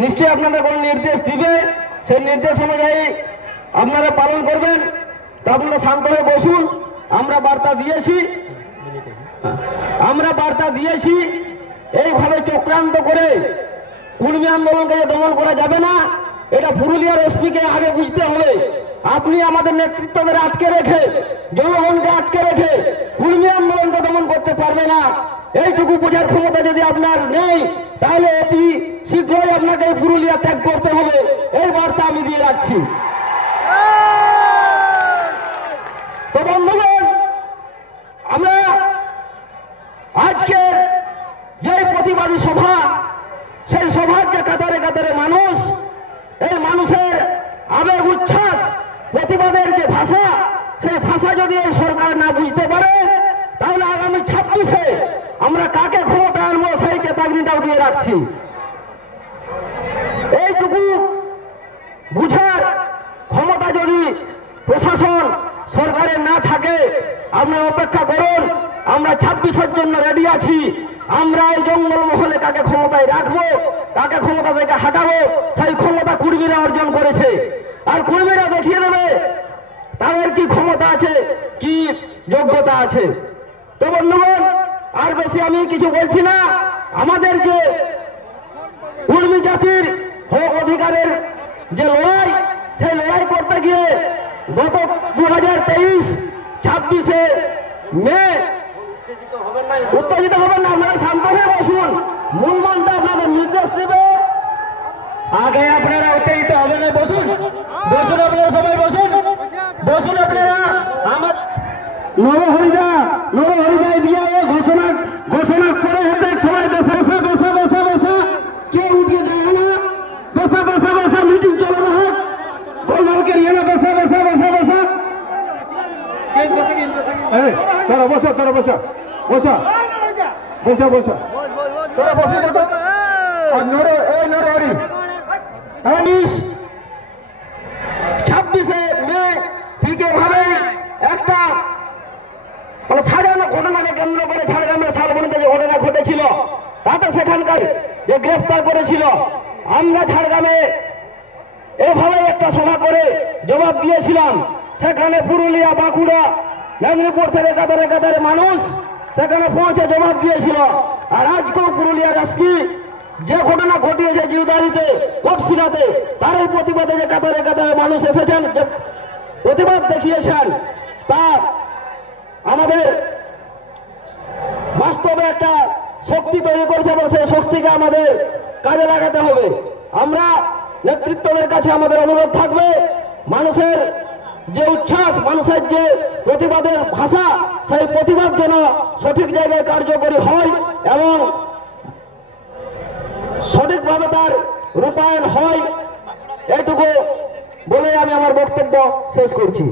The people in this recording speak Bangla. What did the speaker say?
নিশ্চয়ই আপনাদের কোনো নির্দেশ দিবে, সেই নির্দেশ অনুযায়ী আপনারা পালন করবেন। তো আপনারা শান্ত হয়ে বসুন। আমরা বার্তা দিয়েছি এইভাবে চক্রান্ত করে কুর্মী আন্দোলনকে দমন করা যাবে না। এটা পুরুলিয়ার এসপিকে আগে বুঝতে হবে। আপনি আমাদের নেতৃত্বদের আটকে রেখে, জনগণকে আটকে রেখে কুর্মী আন্দোলনকে দমন করতে পারবে না। এইটুকু বোঝার ক্ষমতা যদি আপনার নেই, তাহলে অতি শীঘ্রই আপনাকে পুরুলিয়া ত্যাগ করতে হবে, এই বার্তা আমি দিয়ে রাখছি। তো বন্ধুগণ, আমরা আজকে যে প্রতিবাদী সভা, সেই সভার যে কাতারে কাতারে মানুষ, এই মানুষের আবেগ উচ্ছ্বাস, প্রতিবাদের যে ভাষা, সেই ভাষা যদি এই সরকার না বুঝতে পারে, তাহলে আগামী 26-এ আমরা কাকে ক্ষমতা আনবো সেই চেতাগ্নিটাও দিয়ে রাখছি। এইটুকু বুঝার ক্ষমতা যদি প্রশাসন সরকারের না থাকে, আপনি অপেক্ষা করুন। আমরা 26-এর জন্য রেডি আছি। আমরা এই জঙ্গলমহলে কাকে ক্ষমতায় রাখবো, কাকে ক্ষমতা থেকে হাঁটাবো, সেই ক্ষমতা কুর্মীরা অর্জন করেছে। আর কুর্মীরা দেখিয়ে দেবে তাদের কি ক্ষমতা আছে, কি যোগ্যতা আছে। তো বন্ধুগণ, আর বেশি আমি কিছু বলছি না। আমাদের যে কুর্মী জাতির হক অধিকারের যে লড়াই, সেই লড়াই করতে গিয়ে গত 2023 26-এ মে উত্তেজিত হবেন না, আপনারা শান্ত হয়ে বসুন। মূল মন্ত্র আপনাদের নির্দেশ দেবে। আগে আপনারা উত্তেজিত হবেন না, বসুন বসুন, আপনারা সবাই বসুন বসুন। আপনারা আমার নরহরিদা দিয়ে ঘোষণা করে হেঁটে সবাই বসে বসে বসে বসে বসে, কেউ উঠিয়ে দেয় না। বসে বসে বসে মিটিং চলে না, গোলমালকে নিয়ে না, বসে বসে বসে বসে তোরা বসো, তোরা বসো বসো বসো বসো, তোরা বসে বসো। আর নরহরি 26-এ মে ঠিক এভাবে একটা সাজানো ঘটনাকে কেন্দ্র করে ঝাড়গ্রামের শালবনীতে যে ঘটনা ঘটেছিল, তাতে সেখানকার যে গ্রেফতার করেছিল, আমরা ঝাড়গ্রামে এভাবে একটা সভা করে জবাব দিয়েছিলাম। সেখানে পুরুলিয়া, বাঁকুড়া, মেদিনীপুর থেকে কাতারে কাতারে মানুষ সেখানে পৌঁছে জবাব দিয়েছিল। আর আজকেও পুরুলিয়ার এসপি যে ঘটনা ঘটিয়েছে জিউদারিতে, কোটশিলাতে, তারই প্রতিবাদে যে কাতারে কাতারে মানুষ এসেছেন, যে প্রতিবাদ দেখিয়েছেন, তা আমাদের বাস্তবে একটা শক্তি তৈরি করছে এবং সেই শক্তিকে আমাদের কাজে লাগাতে হবে। আমরা নেতৃত্বদের কাছে আমাদের অনুরোধ থাকবে, মানুষের যে উচ্ছ্বাস, মানুষের যে প্রতিবাদের ভাষা, সেই প্রতিবাদ যেন সঠিক জায়গায় কার্যকরী হয় এবং সঠিকভাবে তার রূপায়ণ হয়। এইটুকু বলে আমি আমার বক্তব্য শেষ করছি।